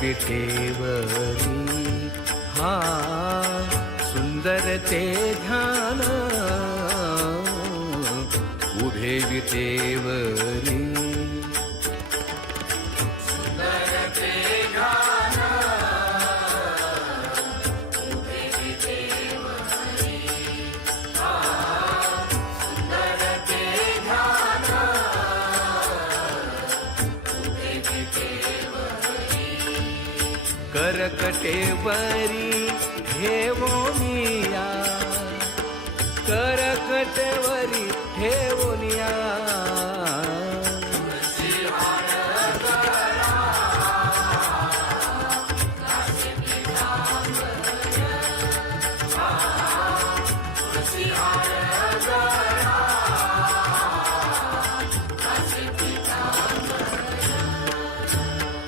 विटेवरी हा सुंदर ते ध्यान उभे विटेवरी करकटेवरी ठेवोनिया करकटेवरी ठेवोनिया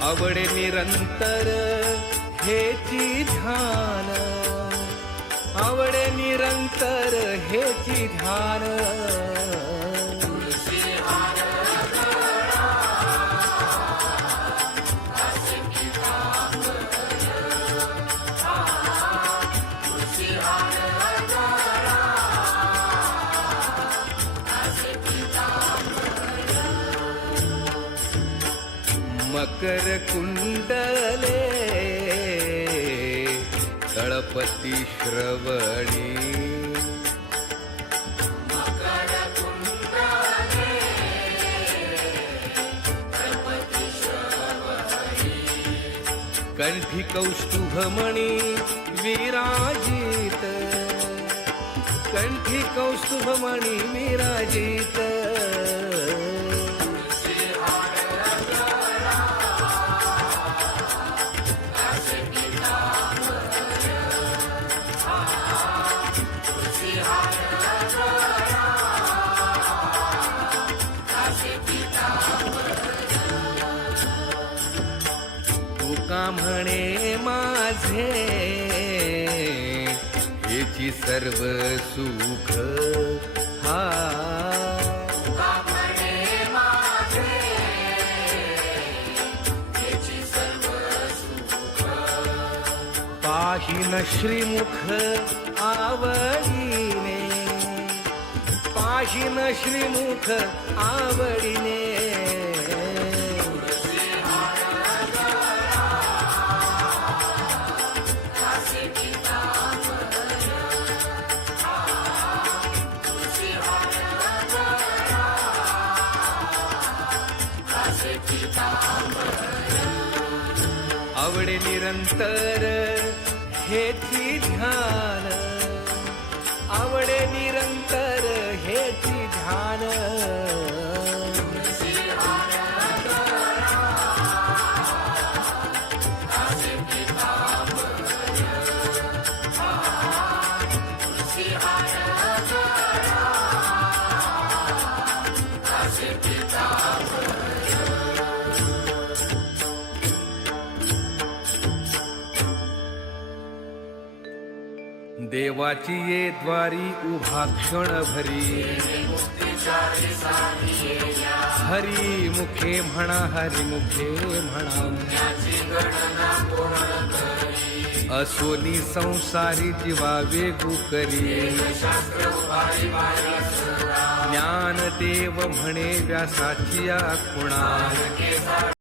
आवडे निरंतर हेची ध्यान आवडे निरंतर हेची ध्यान मकर कुंडले तळपती श्रवणी कंठी कौस्तुभमणी विराजित कंठी कौस्तुभमणी विराजित तुका म्हणे माझे हेची सर्व सुख हा तुका म्हणे माझे हेची सर्व सुख पाहिन श्रीमुख आवडीने पाहिन श्रीमुख आवडीने आवडे निरंतर हेची ध्यान आवडे निरंतर हेची ध्यान देवाची ये द्वारी उभा क्षण भरी हरी मुखे म्हणा हरी मुखे म्हणा असोनी संसारी जीवा वेगू करी ज्ञान देव म्हणे व्यासाची खुणा